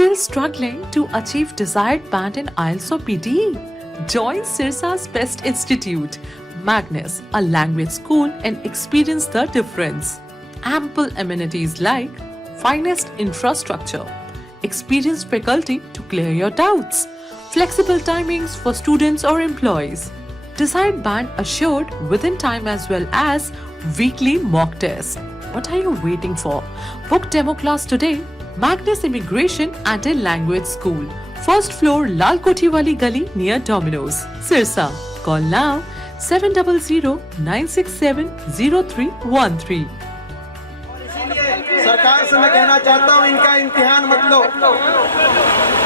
Still struggling to achieve desired band in IELTS or PTE? Join Sirsa's Best Institute, Magnus, a language school, and experience the difference. Ample amenities like finest infrastructure, experienced faculty to clear your doubts, flexible timings for students or employees, desired band assured within time as well as weekly mock tests. What are you waiting for? Book demo class today. Magnus Immigration and a Language School. First floor, Lal Koti Wali Gali near Domino's, Sirsa. Call now 700-967-0313. सरकार से मैं कहना चाहता हूँ इनका इम्तिहान मत लो,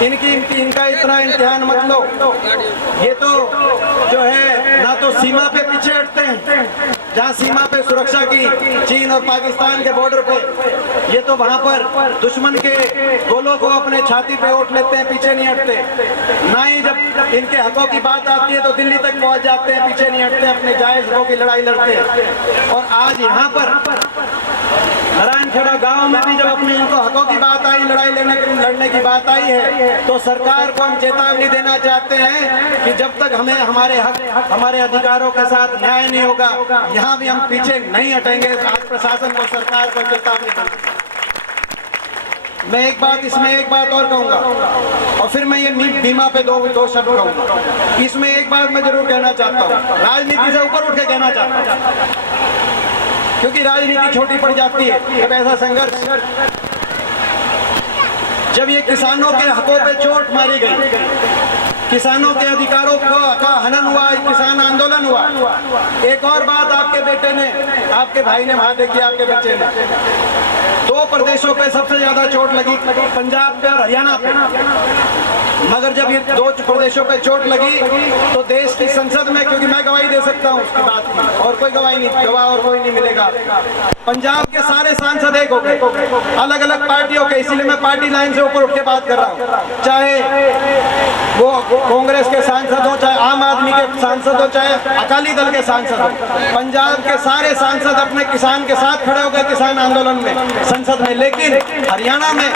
इनका इतना इम्तिहान मत लो। ये तो जो है ना तो सीमा पे पीछे हटते हैं, जहाँ सीमा पे सुरक्षा की चीन और पाकिस्तान के बॉर्डर पे, ये तो वहाँ पर दुश्मन के गोलों को अपने छाती पे उठ लेते हैं, पीछे नहीं हटते। ना ही जब इनके हकों की बात आती है तो दिल्ली तक पहुँच जाते हैं, पीछे नहीं हटते, अपने जायज हकों की लड़ाई लड़ते हैं। और आज यहाँ पर नारायणखेड़ा गांव में भी जब अपने इनको हकों की बात आई, लड़ने की बात आई है, तो सरकार को हम चेतावनी देना चाहते हैं कि जब तक हमें हमारे हक, हमारे अधिकारों के साथ न्याय नहीं होगा, यहाँ भी हम पीछे नहीं हटेंगे। आज प्रशासन को, सरकार को चेतावनी देना। मैं इसमें एक बात और कहूँगा और फिर मैं ये बीमा पे दो शब्द कहूँगा। इसमें एक बात मैं जरूर कहना चाहता हूँ, राजनीति से ऊपर उठ के कहना चाहता हूँ, क्योंकि राजनीति छोटी पड़ जाती है जब ऐसा संघर्ष, जब ये किसानों के हकों पे चोट मारी गई, किसानों के अधिकारों का हनन हुआ, किसान आंदोलन हुआ। एक और बात आपके बेटे ने, आपके भाई ने वहां देखी, आपके बच्चे ने, दो प्रदेशों पे सबसे ज्यादा चोट लगी, पंजाब पे और हरियाणा पे। मगर जब ये दो प्रदेशों पे चोट लगी तो देश की संसद में, क्योंकि मैं गवाही दे सकता हूँ उसकी बात की, और कोई गवाही नहीं, गवाह और कोई नहीं मिलेगा, पंजाब के सारे सांसद एक हो गए, अलग अलग पार्टियों के। इसीलिए मैं पार्टी लाइन से ऊपर उठ के बात कर रहा हूँ, चाहे वो कांग्रेस के सांसद हो, चाहे आम आदमी के सांसद हो, चाहे अकाली दल के सांसद हो। पंजाब के सारे सांसद अपने किसान के साथ खड़े हो गए किसान आंदोलन में, संसद में। लेकिन हरियाणा में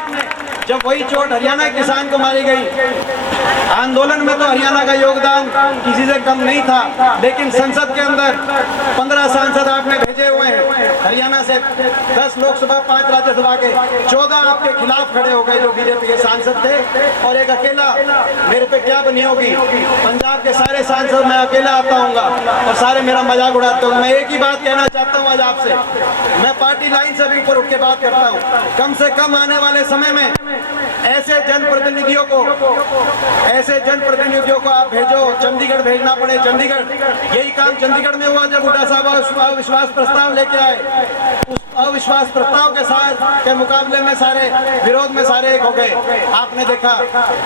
जब वही चोट हरियाणा के किसान को मारी गई, आंदोलन में तो हरियाणा का योगदान किसी से कम नहीं था, लेकिन संसद के अंदर 15 सांसद आपने भेजे हुए हैं हरियाणा से, 10 लोकसभा, 5 राज्यसभा के, 14 आपके खिलाफ खड़े हो गए जो बीजेपी के सांसद थे, और एक अकेला मेरे पे क्या बनी होगी। पंजाब के सारे सांसद मैं अकेला आता हूँगा और सारे मेरा मजाक उड़ाते होंगे। मैं एक ही बात कहना चाहता हूँ आज आपसे, मैं पार्टी लाइन से भी ऊपर उठ के बात करता हूँ, कम से कम आने वाले समय में ऐसे जनप्रतिनिधियों को आप भेजो, चंडीगढ़ भेजना पड़े। चंडीगढ़, यही काम चंडीगढ़ में हुआ जब हुड्डा साहब अविश्वास प्रस्ताव लेके आए। उस अविश्वास प्रस्ताव के साथ के मुकाबले में सारे विरोध में सारे एक हो गए। आपने देखा,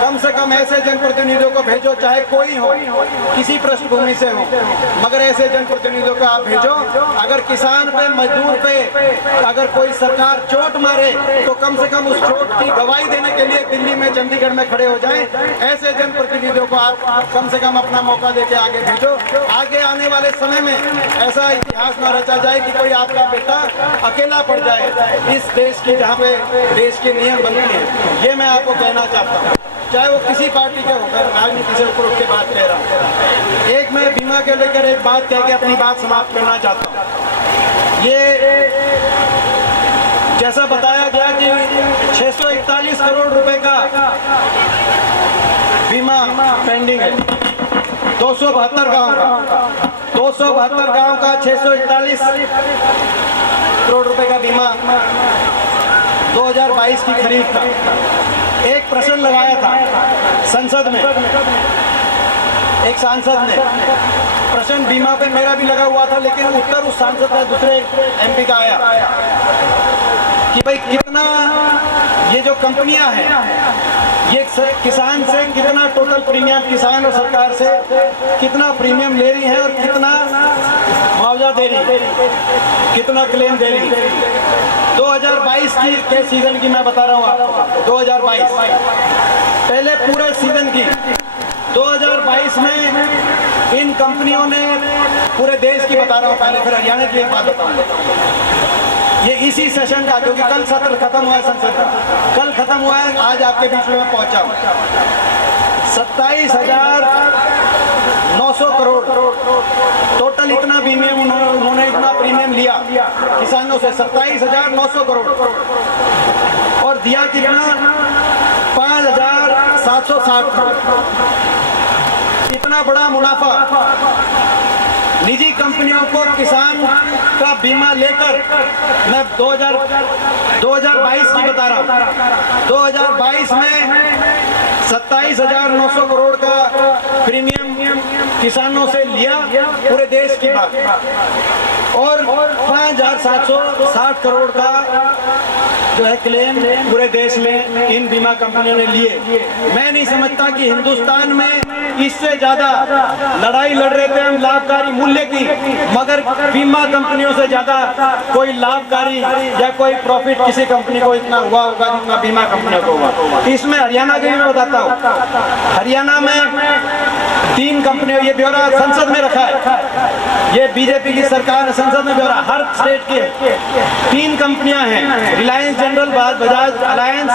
कम से कम ऐसे जनप्रतिनिधियों को भेजो, चाहे कोई हो, किसी पृष्ठभूमि से हो, मगर ऐसे जनप्रतिनिधियों को आप भेजो। अगर किसान पे, मजदूर पे अगर कोई सरकार चोट मारे तो कम से कम उस चोट की गवाही देने के लिए दिल्ली में, चंडीगढ़ में खड़े हो जाएं। ऐसे जनप्रतिनिधियों को आप कम से कम अपना मौका देके आगे भेजो। आगे आने वाले समय में ऐसा इतिहास न रचा जाए कि कोई आपका बेटा अकेला पड़ जाए इस देश की, जहाँ पे देश के नियम बनते हैं। ये मैं आपको कहना चाहता हूँ, चाहे वो किसी पार्टी के होकर, राजनीति से ऊपर उठ के बात कह रहा हूँ। एक मैं बीमा के लेकर एक बात कह के अपनी बात समाप्त करना चाहता हूँ। ये जैसा बताया गया कि 641 करोड़ रुपए का बीमा पेंडिंग है, 272 गांव का 641 करोड़ रुपए का बीमा 2022 की खरीद का। एक प्रश्न लगाया था संसद में, एक सांसद ने प्रश्न बीमा पे मेरा भी लगा हुआ था, लेकिन उत्तर उस सांसद का, दूसरे एमपी का आया कि भाई कितना ये जो कंपनियां हैं ये किसान से कितना टोटल प्रीमियम, किसान और सरकार से कितना प्रीमियम ले रही है और कितना मुआवजा दे रही है, कितना क्लेम दे रही है। 2022 के सीजन की मैं बता रहा हूँ आपको, 2022 पहले पूरे सीजन की 2022 में इन कंपनियों ने, पूरे देश की बता रहा हूँ पहले, फिर हरियाणा की एक बात बताऊंगा। ये इसी सेशन का, क्योंकि कल सत्र खत्म हुआ है संसद का, कल खत्म हुआ है, आज आपके बीच में मैं पहुंचा हूं। 27,900 करोड़ टोटल इतना प्रीमियम उन्होंने इतना प्रीमियम लिया किसानों से, 27,900 करोड़, और दिया कितना, 5,760 करोड़। इतना बड़ा मुनाफा निजी कंपनियों को किसान का बीमा लेकर, मैं 2022 की बता रहा हूँ, 2022 में 27,900 करोड़ का प्रीमियम किसानों से लिया, पूरे देश की बात, और 5,760 करोड़ का जो है क्लेम पूरे देश में इन बीमा कंपनियों ने लिए। मैं नहीं समझता कि हिंदुस्तान में इससे ज्यादा लड़ाई लड़ रहे थे हम लाभकारी मूल्य की, मगर बीमा कंपनियों से ज्यादा कोई लाभकारी या कोई प्रॉफिट किसी कंपनी को इतना हुआ होगा जितना बीमा कंपनियों को हुआ। इसमें हरियाणा की मैं बताता हूँ, हरियाणा में 3 कंपनियों, ये ब्यौरा संसद में रखा है, ये बीजेपी की सरकार ने संसद में ब्यौरा, हर स्टेट के 3 कंपनियां हैं, रिलायंस जनरल, बजाज अलायंस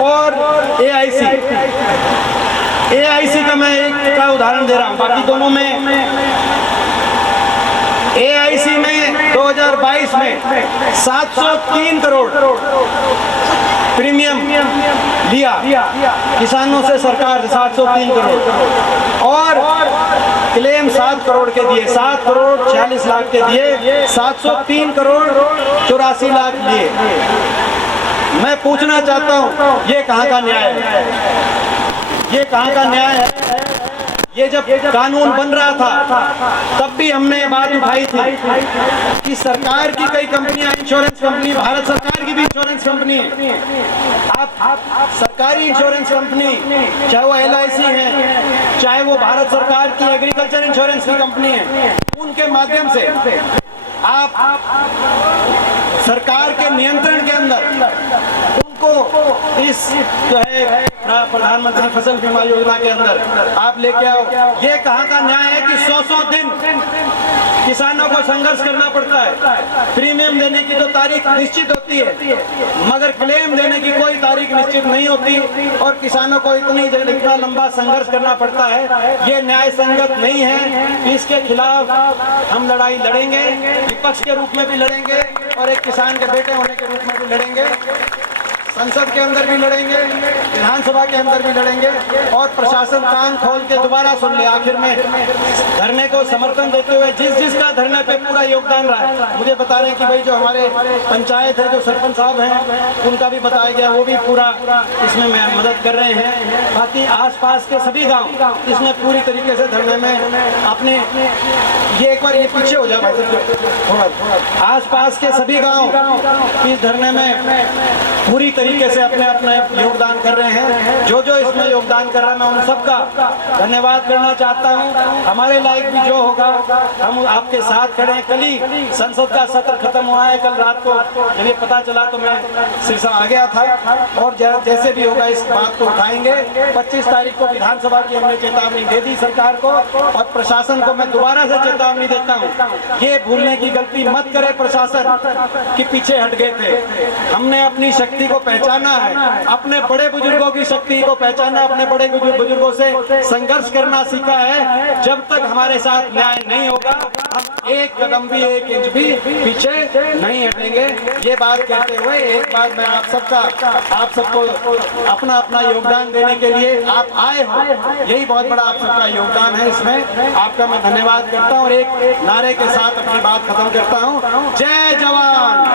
और AIC का मैं एक का उदाहरण दे रहा हूं, बाकी दोनों में। AIC में 2022 में 703 करोड़ प्रीमियम लिया किसानों से सरकार, 703 करोड़, और क्लेम 7 करोड़ के दिए, 7 करोड़ 46 लाख के दिए, 703 करोड़ 84 लाख दिए। मैं पूछना चाहता हूं, ये कहां का न्याय है? ये कहां का न्याय है? ये जब कानून बन रहा था तब भी हमने ये बात उठाई थी कि सरकार की कई कंपनियां, इंश्योरेंस कंपनी, भारत सरकार की भी इंश्योरेंस कंपनी है, आप सरकारी इंश्योरेंस कंपनी, चाहे वो LIC है, चाहे वो भारत सरकार की एग्रीकल्चर इंश्योरेंस की कंपनी है, उनके माध्यम से आप सरकार के नियंत्रण के अंदर उनको इस जो है प्रधानमंत्री फसल बीमा योजना के अंदर आप लेके आओ। ये कहां का न्याय है कि 100 दिन किसानों को संघर्ष करना पड़ता है, प्रीमियम देने की तो तारीख निश्चित होती है, मगर क्लेम देने की कोई तारीख निश्चित नहीं होती, और किसानों को इतना लंबा संघर्ष करना पड़ता है। ये न्याय संगत नहीं है, इसके खिलाफ हम लड़ाई लड़ेंगे, विपक्ष के रूप में भी लड़ेंगे और एक किसान के बेटे होने के रूप में भी लड़ेंगे, संसद के अंदर भी लड़ेंगे, विधानसभा के अंदर भी लड़ेंगे, और प्रशासन कान खोल के दोबारा सुन ले। आखिर में धरने को समर्थन देते हुए जिसका धरने पे पूरा योगदान रहा है, मुझे बता रहे हैं कि भाई जो हमारे पंचायत है, जो सरपंच साहब हैं, उनका भी बताया गया, वो भी पूरा इसमें मदद कर रहे हैं। बाकी आसपास के सभी गाँव इसमें पूरी तरीके से धरने में अपने, ये एक बार ये पीछे हो जाए भाई, आसपास के सभी गाँव इस धरने में पूरी तरीके से अपने अपने योगदान कर रहे हैं। जो इसमें योगदान कर रहा है, मैं उन सबका धन्यवाद करना चाहता हूं। हमारे लायक भी जो होगा हम आपके साथ खड़े हैं। कल ही संसद का सत्र खत्म हुआ है, कल रात को जब ये पता चला तो मैं सिरसा आ गया था, और जैसे भी होगा इस बात को उठाएंगे। 25 तारीख को विधानसभा की हमने चेतावनी दे दी सरकार को, और प्रशासन को मैं दोबारा से चेतावनी देता हूँ, ये भूलने की गलती मत करे प्रशासन कि पीछे हट गए थे। हमने अपनी शक्ति को पहचाना है, अपने बड़े बुजुर्गों की शक्ति को पहचाना, अपने बड़े बुजुर्गों से संघर्ष करना सीखा है। जब तक हमारे साथ न्याय नहीं होगा, हम एक कदम भी, 1 इंच भी पीछे नहीं हटेंगे। ये बात कहते हुए एक बार मैं आप सबको अपना अपना योगदान देने के लिए आप आए हो, यही बहुत बड़ा आप सबका योगदान है। इसमें आपका मैं धन्यवाद करता हूँ, और एक नारे के साथ अपनी बात खत्म करता हूँ। जय जवान।